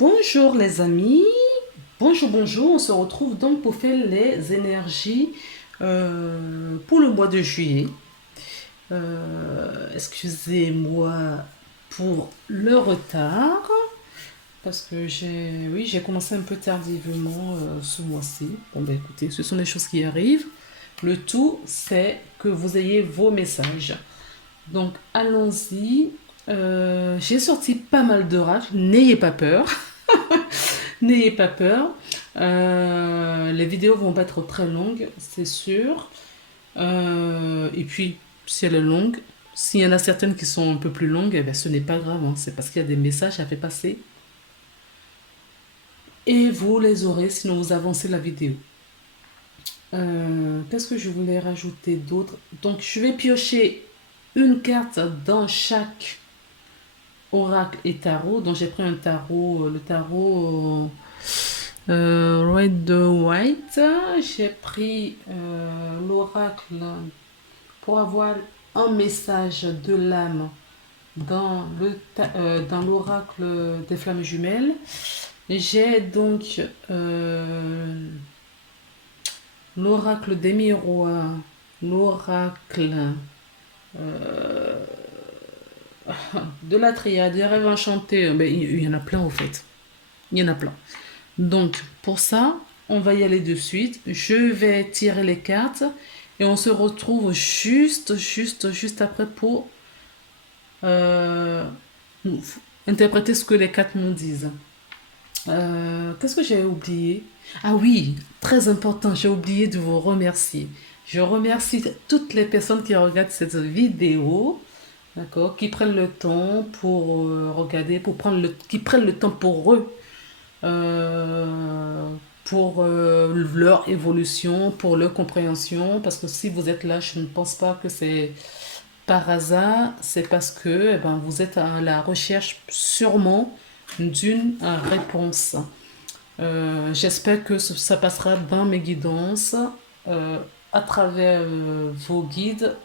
Bonjour les amis, bonjour, on se retrouve donc pour faire les énergies pour le mois de juillet. Excusez-moi pour le retard, parce que j'ai commencé un peu tardivement ce mois-ci. Bon ben écoutez, ce sont des choses qui arrivent. Le tout, c'est que vous ayez vos messages. Donc allons-y. J'ai sorti pas mal d'oracles, n'ayez pas peur. N'ayez pas peur. Les vidéos vont pas être très longues, c'est sûr. Et puis, si elle est longue, s'il y en a certaines qui sont un peu plus longues, eh ben, ce n'est pas grave, hein. C'est parce qu'il y a des messages à faire passer. Et vous les aurez, sinon vous avancez la vidéo. Qu'est-ce que je voulais rajouter d'autre? Donc, je vais piocher une carte dans chaque oracle et tarot. Donc, j'ai pris un tarot, le tarot Red de White. J'ai pris l'oracle pour avoir un message de l'âme dans l'oracle des flammes jumelles. J'ai donc l'oracle des miroirs, l'oracle euh, de la triade, des rêves enchantés. Ben, il y en a plein au fait. Il y en a plein. Donc, pour ça, on va y aller de suite. Je vais tirer les cartes et on se retrouve juste après pour euh, interpréter ce que les cartes nous disent. Qu'est-ce que j'ai oublié? Ah oui, très important, j'ai oublié de vous remercier. Je remercie toutes les personnes qui regardent cette vidéo, d'accord, qui prennent le temps pour regarder, qui prennent le temps pour eux euh, pour leur évolution, pour leur compréhension. Parce que si vous êtes là, je ne pense pas que c'est par hasard, c'est parce que vous êtes à la recherche sûrement d'une réponse. J'espère que ça passera dans mes guidances, euh, à travers vos guides.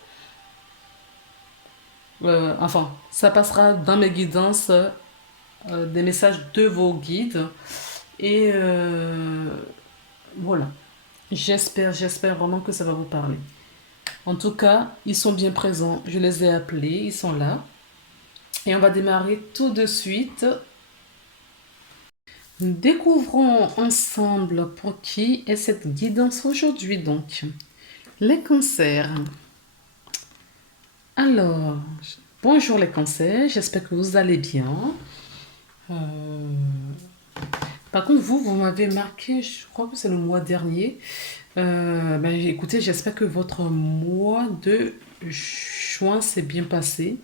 Enfin, ça passera dans mes guidances, des messages de vos guides. Et voilà. J'espère vraiment que ça va vous parler. En tout cas, ils sont bien présents. Je les ai appelés, ils sont là. Et on va démarrer tout de suite. Découvrons ensemble pour qui est cette guidance aujourd'hui donc. Les cancers. Alors, bonjour les cancers, j'espère que vous allez bien. Euh, Par contre, vous m'avez marqué, je crois que c'est le mois dernier. Écoutez, j'espère que votre mois de juin s'est bien passé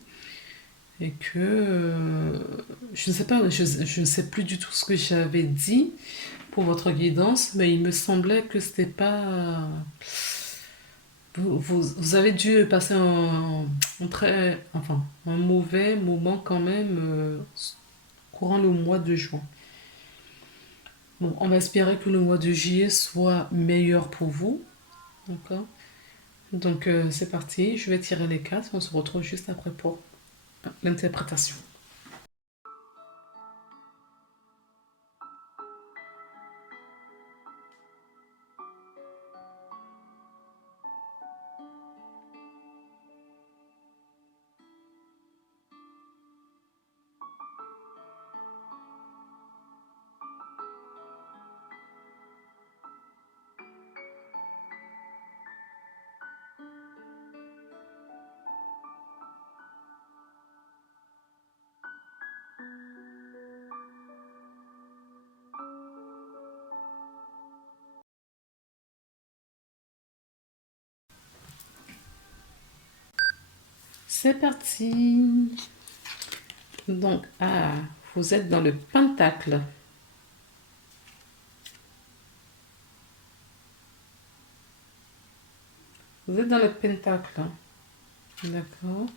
et que je ne sais pas, je ne sais plus du tout ce que j'avais dit pour votre guidance, mais il me semblait que c'était pas. Vous avez dû passer un mauvais moment quand même courant le mois de juin. Bon, on va espérer que le mois de juillet soit meilleur pour vous. D'accord? Donc c'est parti, je vais tirer les cartes, on se retrouve juste après pour l'interprétation. C'est parti. Donc, vous êtes dans le pentacle. Vous êtes dans le pentacle, hein. D'accord.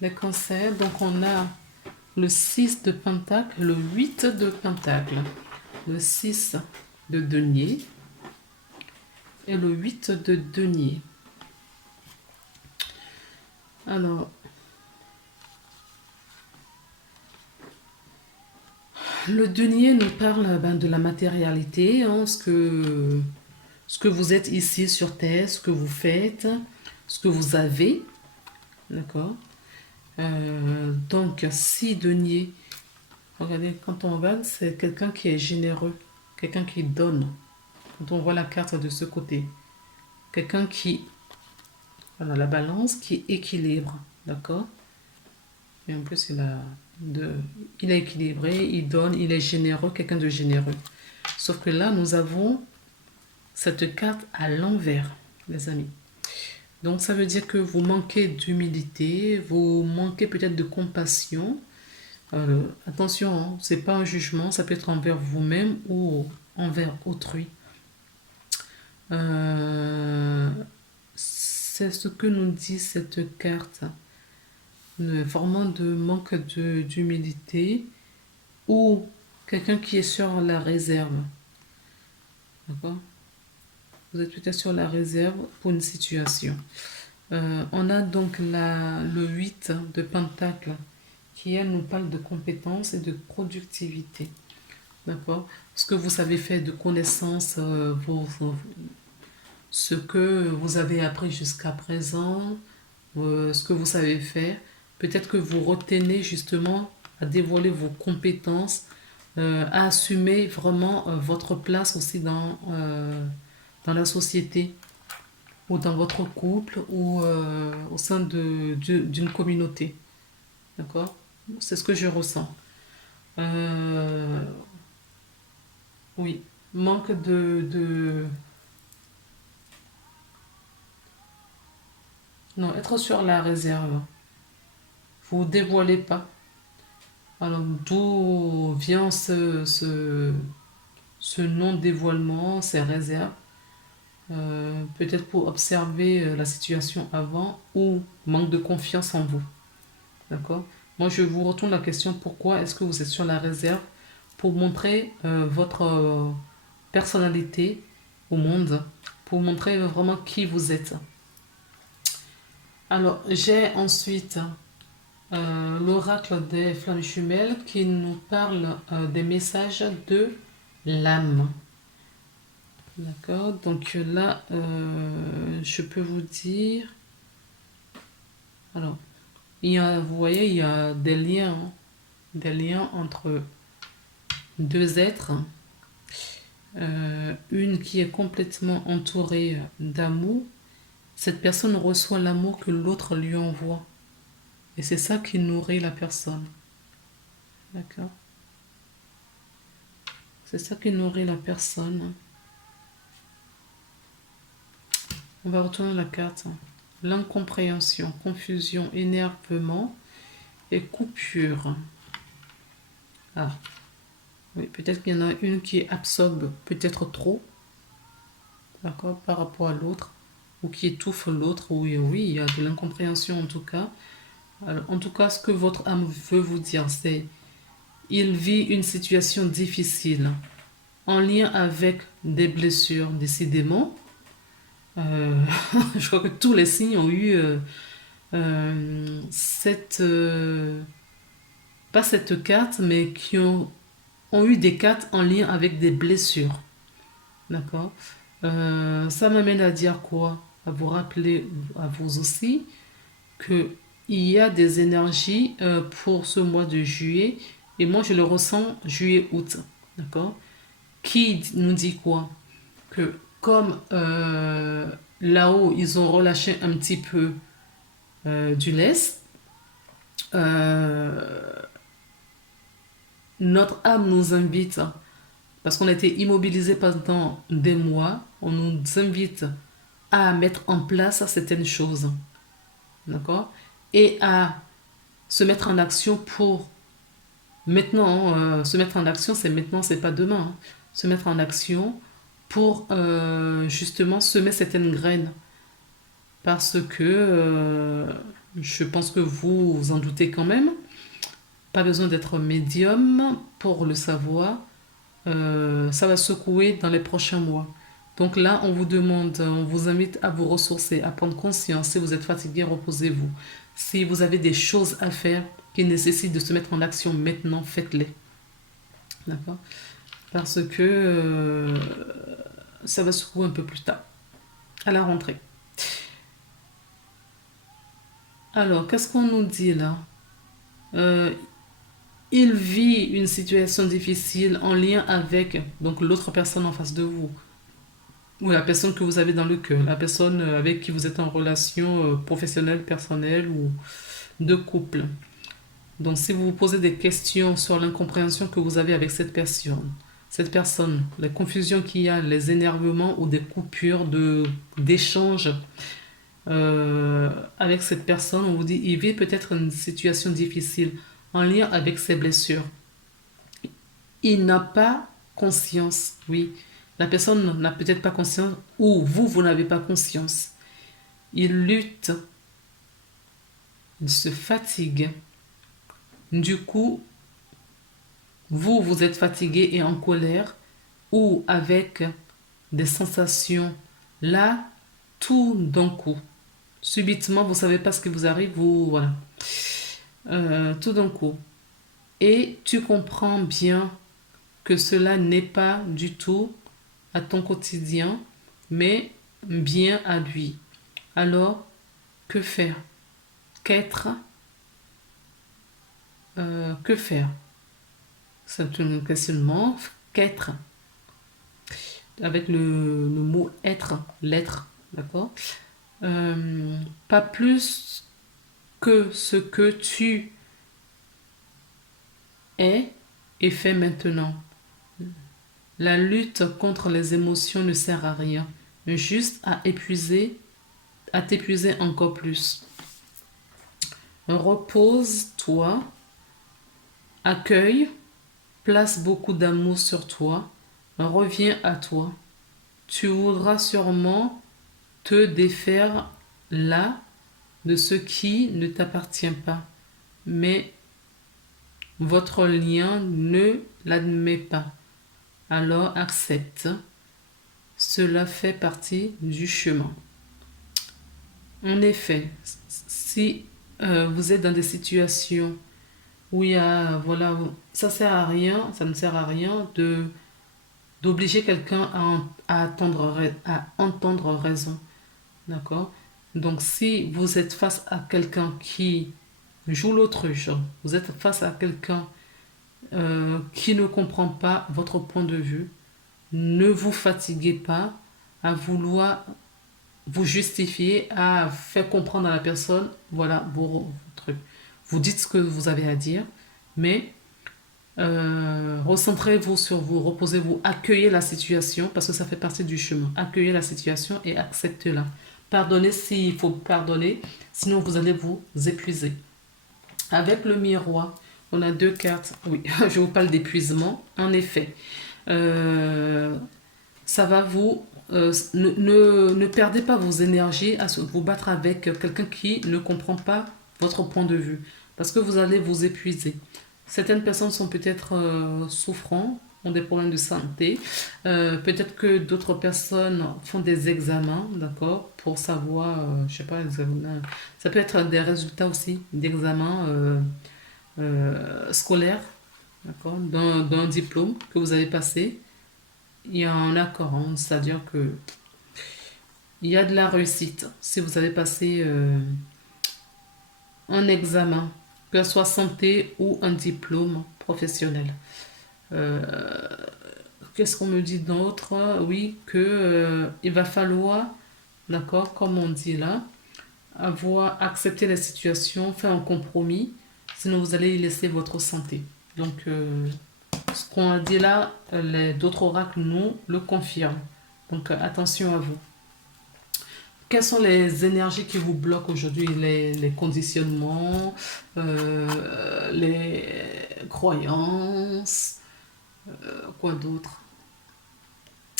Les cancers, donc on a le 6 de pentacle, le 8 de pentacle, le 6 de denier et le 8 de denier. Alors, Le denier nous parle ben, de la matérialité, hein, ce que vous êtes ici sur Terre, ce que vous faites, ce que vous avez, d'accord? Donc, si denier, regardez, quand on regarde, c'est quelqu'un qui est généreux, quelqu'un qui donne. Quand on voit la carte de ce côté, quelqu'un qui, voilà, la balance qui équilibre, d'accord? Et en plus, il est équilibré, il donne, il est généreux, quelqu'un de généreux. Sauf que là, nous avons cette carte à l'envers, les amis. Donc, ça veut dire que vous manquez d'humilité, vous manquez peut-être de compassion. Attention, hein, c'est pas un jugement, ça peut être envers vous-même ou envers autrui. Euh, c'est ce que nous dit cette carte, vraiment de manque d'humilité ou quelqu'un qui est sur la réserve. D'accord? Vous êtes peut-être sur la réserve pour une situation. On a donc le 8 de Pentacle qui, elle, nous parle de compétences et de productivité. D'accord? Ce que vous savez faire de connaissances, ce que vous avez appris jusqu'à présent, ce que vous savez faire. Peut-être que vous retenez justement à dévoiler vos compétences, à assumer vraiment votre place aussi dans la société ou dans votre couple ou au sein d'une communauté. D'accord? C'est ce que je ressens. Euh, oui, manque Non, être sur la réserve. Vous dévoilez pas. Alors, d'où vient ce non-dévoilement, ces réserves? Peut-être pour observer la situation avant ou manque de confiance en vous. D'accord? Moi, je vous retourne la question, pourquoi est-ce que vous êtes sur la réserve? Pour montrer votre personnalité au monde, pour montrer vraiment qui vous êtes. Alors, j'ai ensuite l'oracle des flammes jumelles qui nous parle des messages de l'âme. D'accord? Donc là, je peux vous dire... Alors, vous voyez, il y a des liens entre deux êtres. Une qui est complètement entourée d'amour. Cette personne reçoit l'amour que l'autre lui envoie. Et c'est ça qui nourrit la personne. D'accord? C'est ça qui nourrit la personne. On va retourner la carte. L'incompréhension, confusion, énervement et coupure. Ah, oui, peut-être qu'il y en a une qui absorbe peut-être trop, d'accord, par rapport à l'autre, ou qui étouffe l'autre. Oui, oui, il y a de l'incompréhension en tout cas. Alors, en tout cas, ce que votre âme veut vous dire, c'est il vit une situation difficile en lien avec des blessures, décidément. Je crois que tous les signes ont eu pas cette carte, mais qui ont eu des cartes en lien avec des blessures. D'accord? Ça m'amène à dire quoi? À vous rappeler, à vous aussi, que il y a des énergies pour ce mois de juillet, et moi je le ressens juillet-août. D'accord? Qui nous dit quoi? Que comme là-haut, ils ont relâché un petit peu du lest, notre âme nous invite, parce qu'on a été immobilisé pendant des mois, on nous invite à mettre en place certaines choses, d'accord? Et à se mettre en action pour maintenant, se mettre en action, c'est maintenant, c'est pas demain, hein. Se mettre en action pour justement semer certaines graines. Parce que je pense que vous vous en doutez quand même, pas besoin d'être médium pour le savoir. Ça va secouer dans les prochains mois. Donc là, on vous demande, on vous invite à vous ressourcer, à prendre conscience. Si vous êtes fatigué, reposez-vous. Si vous avez des choses à faire qui nécessitent de se mettre en action maintenant, faites-les. d'accord? Parce que ça va secouer un peu plus tard, à la rentrée. Alors, qu'est-ce qu'on nous dit là? Euh, il vit une situation difficile en lien avec donc l'autre personne en face de vous, ou la personne que vous avez dans le cœur, la personne avec qui vous êtes en relation professionnelle, personnelle ou de couple. Donc, si vous vous posez des questions sur l'incompréhension que vous avez avec cette personne, les confusions qu'il y a, les énervements ou des coupures d'échange avec cette personne, on vous dit il vit peut-être une situation difficile en lien avec ses blessures. Il n'a pas conscience, oui. La personne n'a peut-être pas conscience ou vous n'avez pas conscience. Il lutte, il se fatigue. Du coup, vous êtes fatigué et en colère ou avec des sensations là, tout d'un coup. Subitement, vous ne savez pas ce qui vous arrive, voilà. Tout d'un coup. Et tu comprends bien que cela n'est pas du tout à ton quotidien, mais bien à lui. Alors, que faire? Qu'être? Que faire? C'est un questionnement. Qu'être? Avec le mot être, l'être, d'accord? Pas plus que ce que tu es et fais maintenant. La lutte contre les émotions ne sert à rien, juste à t'épuiser encore plus. Repose-toi, accueille, place beaucoup d'amour sur toi, reviens à toi. Tu voudras sûrement te défaire là de ce qui ne t'appartient pas, mais votre lien ne l'admet pas. Alors accepte. Cela fait partie du chemin. En effet, si vous êtes dans des situations où il y a, voilà, ça sert à rien, ça ne sert à rien d'obliger quelqu'un à entendre raison. D'accord? Donc, si vous êtes face à quelqu'un qui joue l'autruche, vous êtes face à quelqu'un qui ne comprend pas votre point de vue, ne vous fatiguez pas à vouloir vous justifier, à faire comprendre à la personne, voilà, vos trucs. Vous dites ce que vous avez à dire, mais recentrez-vous sur vous, reposez-vous, accueillez la situation parce que ça fait partie du chemin. Accueillez la situation et acceptez-la. Pardonnez s'il faut pardonner, sinon vous allez vous épuiser. Avec le miroir, on a deux cartes. Oui, je vous parle d'épuisement. En effet, ça va vous... ne perdez pas vos énergies à vous battre avec quelqu'un qui ne comprend pas votre point de vue. Parce que vous allez vous épuiser. Certaines personnes sont peut-être souffrants, ont des problèmes de santé. Peut-être que d'autres personnes font des examens, d'accord, pour savoir, je sais pas, ça peut être des résultats aussi d'examens scolaires, d'accord, d'un diplôme que vous avez passé. Il y a un accord, hein, c'est-à-dire que il y a de la réussite si vous avez passé un examen, que ce soit santé ou un diplôme professionnel. Euh, Qu'est-ce qu'on me dit d'autre? Oui, que il va falloir, d'accord, comme on dit là, avoir accepté la situation, faire un compromis, sinon vous allez y laisser votre santé. Donc, ce qu'on a dit là, d'autres oracles nous le confirment. Donc, attention à vous. Quelles sont les énergies qui vous bloquent aujourd'hui? Les conditionnements, les croyances, quoi d'autre?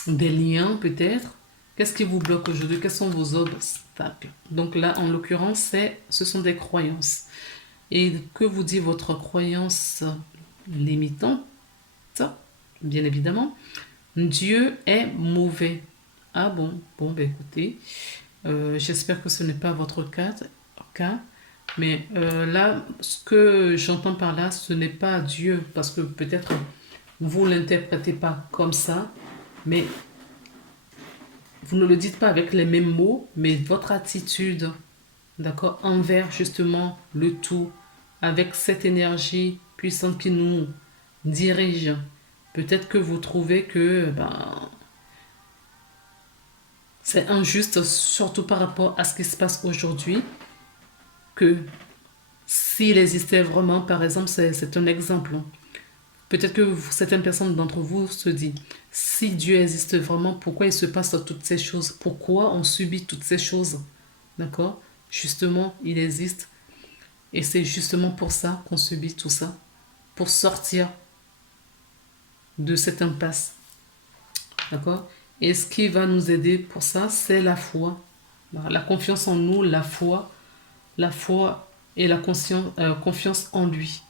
Des liens peut-être. Qu'est-ce qui vous bloque aujourd'hui? Quels sont vos obstacles? Donc là, en l'occurrence, ce sont des croyances. Et que vous dit votre croyance limitante? Bien évidemment, Dieu est mauvais. Ah bon, bon, ben écoutez, j'espère que ce n'est pas votre cas, mais là, ce que j'entends par là, ce n'est pas Dieu, parce que peut-être vous ne l'interprétez pas comme ça, mais vous ne le dites pas avec les mêmes mots, mais votre attitude, d'accord, envers justement le tout, avec cette énergie puissante qui nous dirige. Peut-être que vous trouvez que c'est injuste, surtout par rapport à ce qui se passe aujourd'hui, que s'il existait vraiment, par exemple, c'est un exemple. Peut-être que certaines personnes d'entre vous se disent, si Dieu existe vraiment, pourquoi il se passe toutes ces choses? Pourquoi on subit toutes ces choses? D'accord? Justement, il existe. Et c'est justement pour ça qu'on subit tout ça. Pour sortir de cette impasse. D'accord? Et ce qui va nous aider pour ça, c'est la foi. La confiance en nous, la foi et la confiance en lui.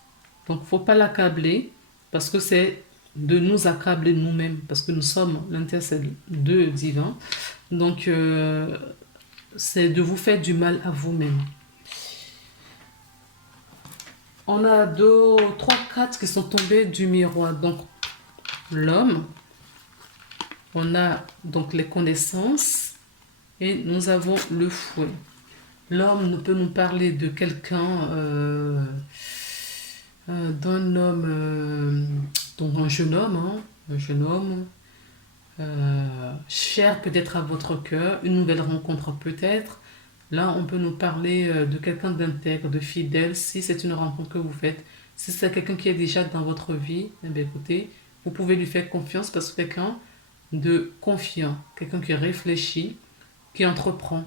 Donc, il ne faut pas l'accabler parce que c'est de nous accabler nous-mêmes parce que nous sommes l'intercède de divin. Donc, c'est de vous faire du mal à vous-même. On a 2, 3, 4 qui sont tombés du miroir. Donc, l'homme, on a donc les connaissances et nous avons le fouet. L'homme ne peut nous parler de quelqu'un, d'un homme, donc un jeune homme, cher peut-être à votre cœur, une nouvelle rencontre peut-être. Là, on peut nous parler de quelqu'un d'intègre, de fidèle, si c'est une rencontre que vous faites. Si c'est quelqu'un qui est déjà dans votre vie, eh bien, écoutez, vous pouvez lui faire confiance parce que c'est quelqu'un de confiant, quelqu'un qui réfléchit, qui entreprend.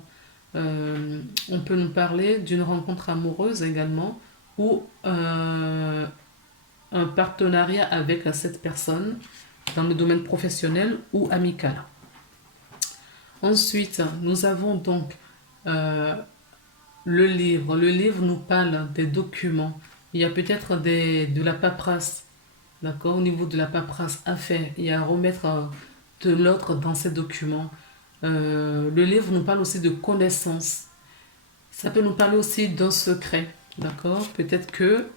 On peut nous parler d'une rencontre amoureuse également ou un partenariat avec cette personne dans le domaine professionnel ou amical. Ensuite, nous avons donc le livre. Le livre nous parle des documents. Il y a peut-être de la paperasse, d'accord, au niveau de la paperasse à faire. Il y a à remettre de l'ordre dans ces documents. Le livre nous parle aussi de connaissances. Ça peut nous parler aussi d'un secret, d'accord? Peut-être que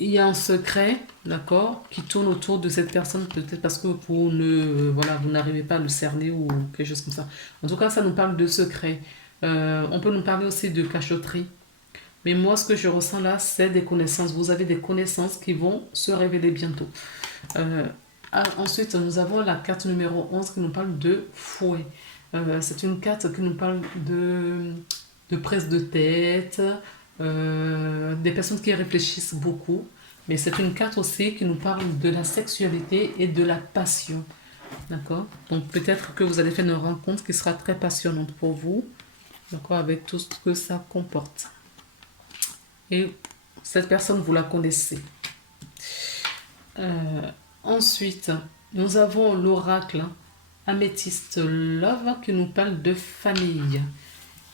il y a un secret, d'accord, qui tourne autour de cette personne, peut-être parce que vous n'arrivez pas à le cerner ou quelque chose comme ça. En tout cas, ça nous parle de secret. On peut nous parler aussi de cachotterie. Mais moi, ce que je ressens là, c'est des connaissances. Vous avez des connaissances qui vont se révéler bientôt. Ensuite, nous avons la carte numéro 11 qui nous parle de fouet. C'est une carte qui nous parle de prise de tête, des personnes qui réfléchissent beaucoup. Mais c'est une carte aussi qui nous parle de la sexualité et de la passion. D'accord? Donc peut-être que vous allez faire une rencontre qui sera très passionnante pour vous. D'accord? Avec tout ce que ça comporte. Et cette personne, vous la connaissez. Ensuite, nous avons l'oracle Amethyst Love qui nous parle de famille.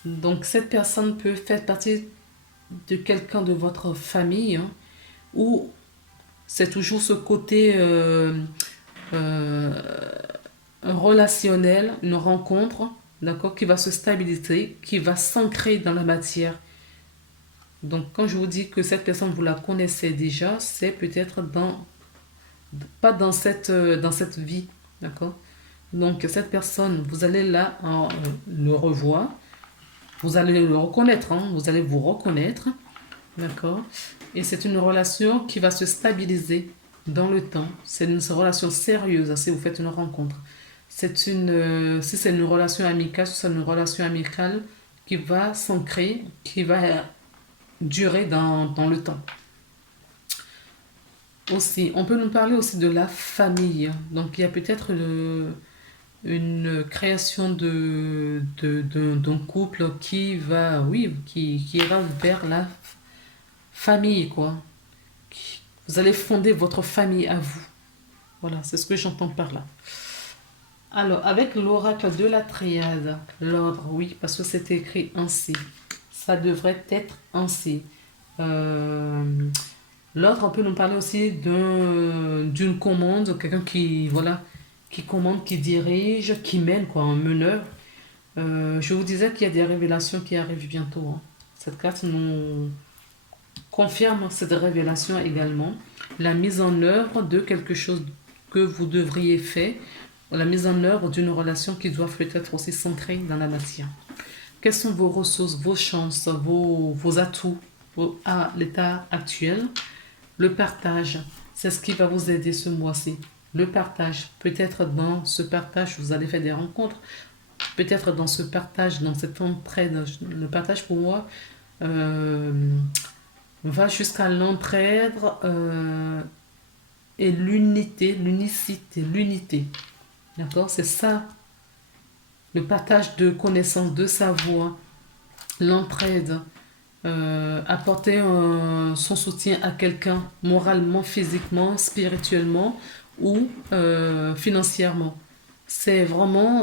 Donc cette personne peut faire partie de quelqu'un de votre famille, hein, ou c'est toujours ce côté relationnel, une rencontre, d'accord, qui va se stabiliser, qui va s'ancrer dans la matière. Donc quand je vous dis que cette personne, vous la connaissez déjà, c'est peut-être pas dans cette vie, d'accord. Donc cette personne, vous allez là le revoir, vous allez le reconnaître, hein, vous allez vous reconnaître, d'accord. Et c'est une relation qui va se stabiliser dans le temps. C'est une relation sérieuse, hein, si vous faites une rencontre. Si c'est une relation amicale, c'est une relation amicale qui va s'ancrer, qui va durer dans le temps. Aussi, on peut nous parler aussi de la famille. Donc, il y a peut-être une création d'un couple qui va, oui, qui ira vers la famille, quoi. Vous allez fonder votre famille à vous. Voilà, c'est ce que j'entends par là. Alors, avec l'oracle de la triade, l'ordre, oui, parce que c'est écrit ainsi. Ça devrait être ainsi. L'ordre, on peut nous parler aussi d'une commande, quelqu'un qui, voilà, qui commande, qui dirige, qui mène, quoi, un meneur. Je vous disais qu'il y a des révélations qui arrivent bientôt, hein. Cette carte nous confirme cette révélation également la mise en œuvre de quelque chose que vous devriez faire, la mise en œuvre d'une relation qui doit peut-être aussi s'ancrer dans la matière. Quelles sont vos ressources, vos chances, vos atouts à l'état actuel? Le partage, c'est ce qui va vous aider ce mois-ci. Le partage, peut-être dans ce partage, vous allez faire des rencontres. Peut-être dans ce partage, dans cette entraide. Le partage pour moi va jusqu'à l'entraide et l'unité, l'unicité, l'unité. D'accord? C'est ça. Le partage de connaissances, de savoir, l'entraide, apporter son soutien à quelqu'un moralement, physiquement, spirituellement ou financièrement. C'est vraiment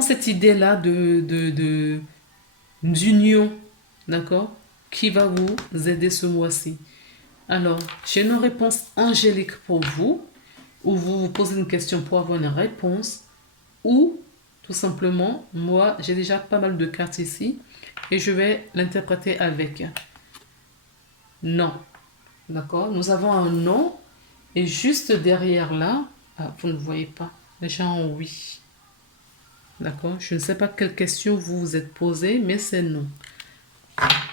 cette idée-là d'union, d'accord, qui va vous aider ce mois-ci. Alors, j'ai une réponse angélique pour vous, ou vous vous posez une question pour avoir une réponse, ou tout simplement, moi, j'ai déjà pas mal de cartes ici, et je vais l'interpréter avec non. D'accord? Nous avons un non, et juste derrière là, vous ne voyez pas, j'ai un oui. D'accord? Je ne sais pas quelle question vous vous êtes posée, mais c'est non.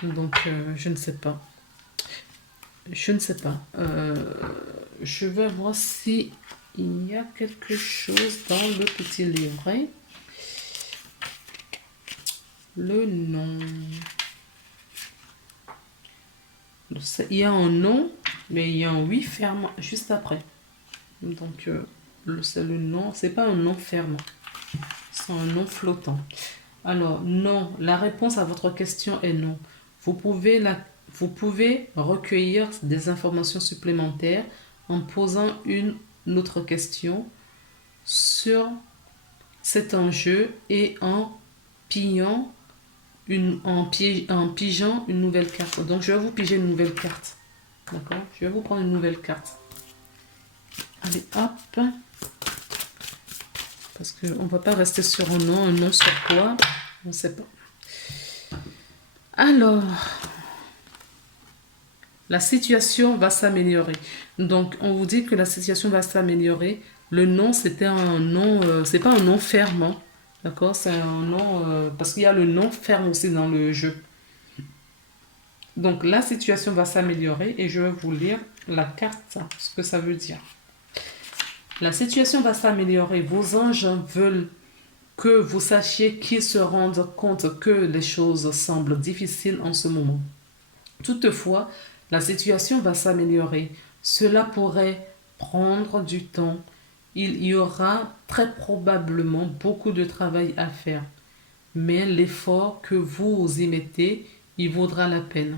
Donc, je ne sais pas. Je ne sais pas. Je vais voir si il y a quelque chose dans le petit livret. Le non. Il y a un non, mais il y a un oui ferme juste après. Donc, c'est le non. C'est pas un non ferme. C'est un non flottant. Alors, non. La réponse à votre question est non. Vous pouvez recueillir des informations supplémentaires en posant une autre question sur cet enjeu et en pigeant une nouvelle carte. Donc, je vais vous piger une nouvelle carte. D'accord? Je vais vous prendre une nouvelle carte. Allez, hop. Parce qu'on ne va pas rester sur un nom sur quoi? On ne sait pas. Alors, la situation va s'améliorer. Donc, on vous dit que la situation va s'améliorer. Le nom, c'était un nom, c'est pas un nom ferme, hein. D'accord? C'est un nom, parce qu'il y a le nom ferme aussi dans le jeu. Donc, la situation va s'améliorer et je vais vous lire la carte, ce que ça veut dire. La situation va s'améliorer. Vos anges veulent que vous sachiez qu'ils se rendent compte que les choses semblent difficiles en ce moment. Toutefois, la situation va s'améliorer. Cela pourrait prendre du temps. Il y aura très probablement beaucoup de travail à faire. Mais l'effort que vous y mettez, il vaudra la peine.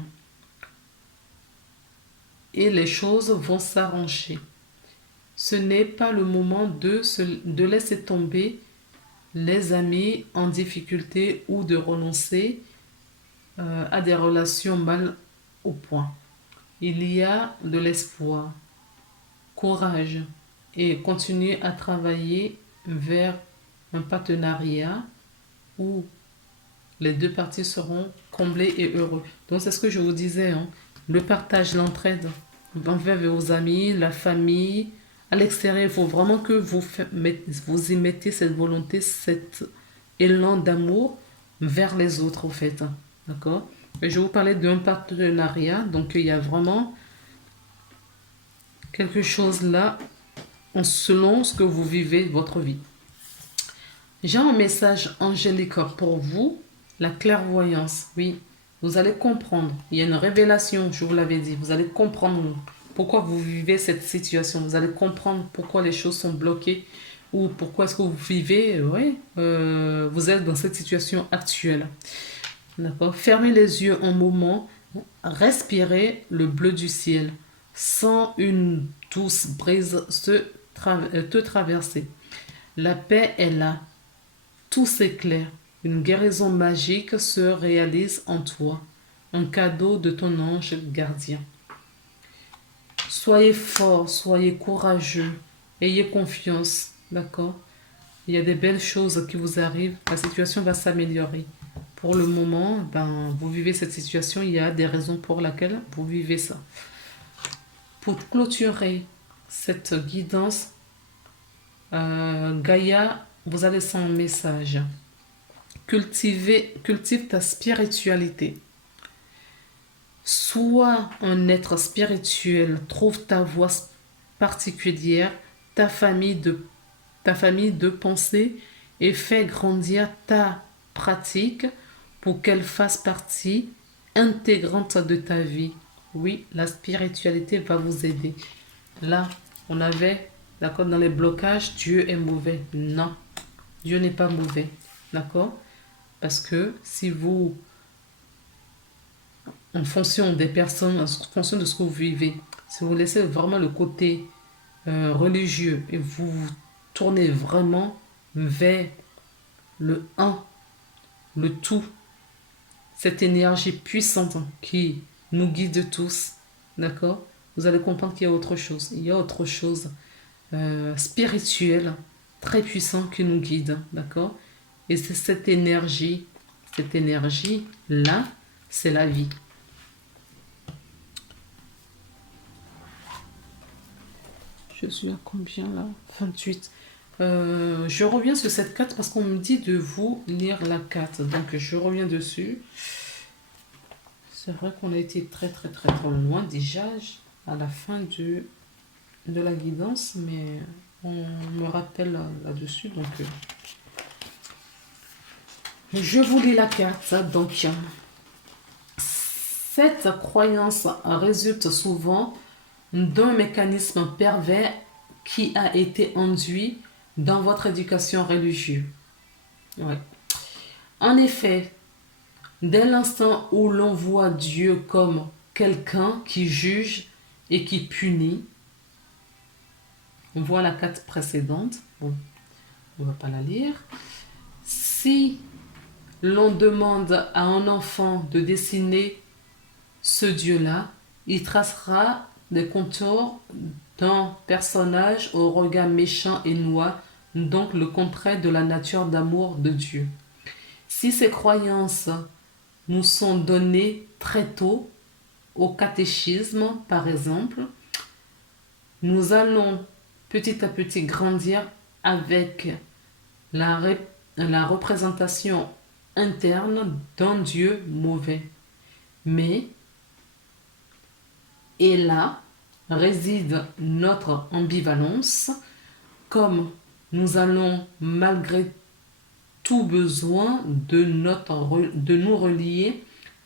Et les choses vont s'arranger. Ce n'est pas le moment de laisser tomber les amis en difficulté ou de renoncer à des relations mal au point. Il y a de l'espoir, courage et continuer à travailler vers un partenariat où les deux parties seront comblées et heureux. Donc c'est ce que je vous disais, hein, le partage, l'entraide envers vos amis, la famille. À l'extérieur, il faut vraiment que vous y mettez cette volonté, cet élan d'amour vers les autres, au fait. D'accord? Et je vous parlais d'un partenariat, donc il y a vraiment quelque chose là, selon ce que vous vivez, votre vie. J'ai un message angélique pour vous, la clairvoyance. Oui, vous allez comprendre. Il y a une révélation, je vous l'avais dit. Vous allez comprendre pourquoi vous vivez cette situation. Vous allez comprendre pourquoi les choses sont bloquées ou pourquoi est-ce que vous vivez, vous êtes dans cette situation actuelle. D'accord? Fermez les yeux un moment, respirez le bleu du ciel, sans une douce brise te traverser. La paix est là, tout s'éclaire, une guérison magique se réalise en toi, un cadeau de ton ange gardien. Soyez fort, soyez courageux, ayez confiance, d'accord? Il y a des belles choses qui vous arrivent, la situation va s'améliorer. pour le moment, ben, vous vivez cette situation, il y a des raisons pour lesquelles vous vivez ça. Pour clôturer cette guidance, Gaïa vous a laissé un message. Cultive ta spiritualité. Sois un être spirituel, trouve ta voie particulière, ta famille de pensée et fais grandir ta pratique pour qu'elle fasse partie intégrante de ta vie. Oui, la spiritualité va vous aider. Là, on avait, d'accord, dans les blocages, Dieu est mauvais. Non, Dieu n'est pas mauvais. D'accord? Parce que si vous, en fonction des personnes, en fonction de ce que vous vivez, si vous laissez vraiment le côté religieux et vous vous tournez vraiment vers le un, le tout, cette énergie puissante qui nous guide tous, d'accord? Vous allez comprendre qu'il y a autre chose. Il y a autre chose spirituelle, très puissant qui nous guide, d'accord? Et c'est cette énergie-là, c'est la vie. Je suis à combien là? 28. Je reviens sur cette carte parce qu'on me dit de vous lire la carte. Donc je reviens dessus. C'est vrai qu'on a été très très très très loin déjà à la fin de la guidance, mais on me rappelle là-dessus. Donc je vous lis la carte. Donc cette croyance résulte souvent d'un mécanisme pervers qui a été induit dans votre éducation religieuse. Ouais. En effet, dès l'instant où l'on voit Dieu comme quelqu'un qui juge et qui punit, on voit la carte précédente, bon, on ne va pas la lire. Si l'on demande à un enfant de dessiner ce Dieu-là, il tracera des contours d'un personnage au regard méchant et noir, donc le contraire de la nature d'amour de Dieu. Si ces croyances nous sont données très tôt, au catéchisme par exemple, nous allons petit à petit grandir avec la représentation interne d'un Dieu mauvais. Mais, et là réside notre ambivalence, comme nous allons malgré tout besoin de nous relier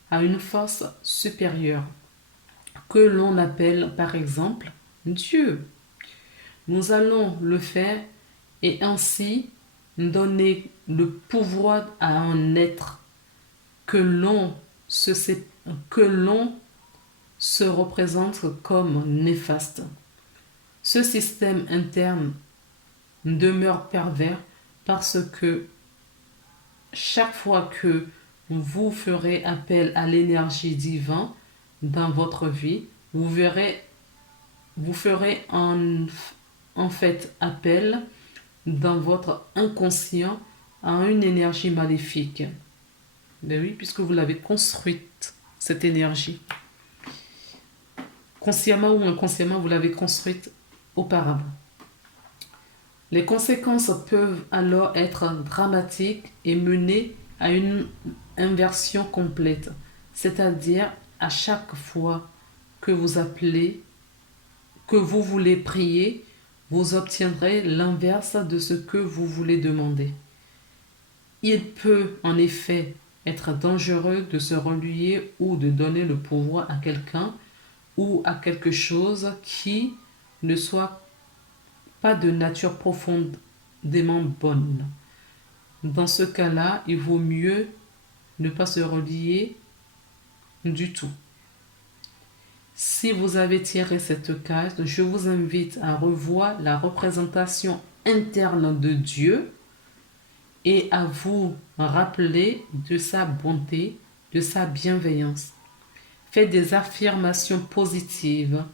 à une force supérieure, que l'on appelle par exemple Dieu. Nous allons le faire et ainsi donner le pouvoir à un être que l'on se représente comme néfaste. Ce système interne demeure pervers parce que chaque fois que vous ferez appel à l'énergie divine dans votre vie, vous ferez en fait appel dans votre inconscient à une énergie maléfique. Ben oui, puisque vous l'avez construite, cette énergie. Consciemment ou inconsciemment, vous l'avez construite auparavant. Les conséquences peuvent alors être dramatiques et mener à une inversion complète. C'est-à-dire, à chaque fois que vous appelez, que vous voulez prier, vous obtiendrez l'inverse de ce que vous voulez demander. Il peut en effet être dangereux de se relier ou de donner le pouvoir à quelqu'un ou à quelque chose qui ne soit pas de nature profondément bonne. Dans ce cas-là, il vaut mieux ne pas se relier du tout. Si vous avez tiré cette carte, je vous invite à revoir la représentation interne de Dieu et à vous rappeler de sa bonté, de sa bienveillance. Faites des affirmations positives.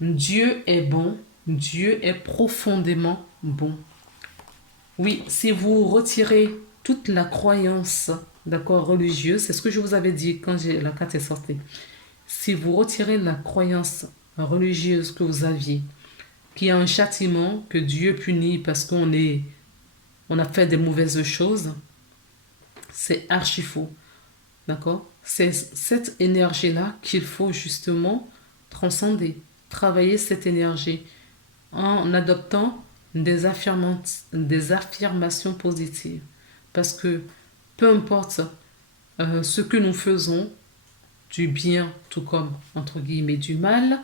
Dieu est bon, Dieu est profondément bon. Oui, si vous retirez toute la croyance, d'accord, religieuse, c'est ce que je vous avais dit quand la carte est sortie. Si vous retirez la croyance religieuse que vous aviez, qu'il y a un châtiment, que Dieu punit parce on a fait des mauvaises choses, c'est archi faux. D'accord? C'est cette énergie-là qu'il faut justement transcender, travailler cette énergie en adoptant des affirmations positives. Parce que peu importe ce que nous faisons, du bien tout comme, entre guillemets, du mal,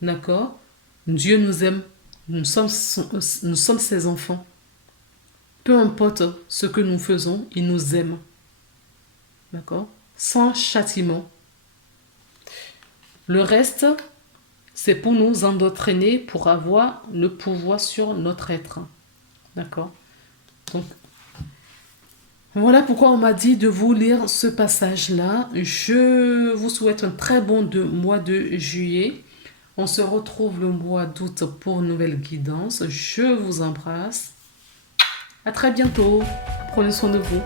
d'accord? Dieu nous aime, nous sommes ses enfants. Peu importe ce que nous faisons, il nous aime, d'accord? Sans châtiment. Le reste, c'est pour nous endoctriner, pour avoir le pouvoir sur notre être, d'accord? Donc, voilà pourquoi on m'a dit de vous lire ce passage-là. Je vous souhaite un très bon mois de juillet. On se retrouve le mois d'août pour une nouvelle guidance. Je vous embrasse. À très bientôt. Prenez soin de vous.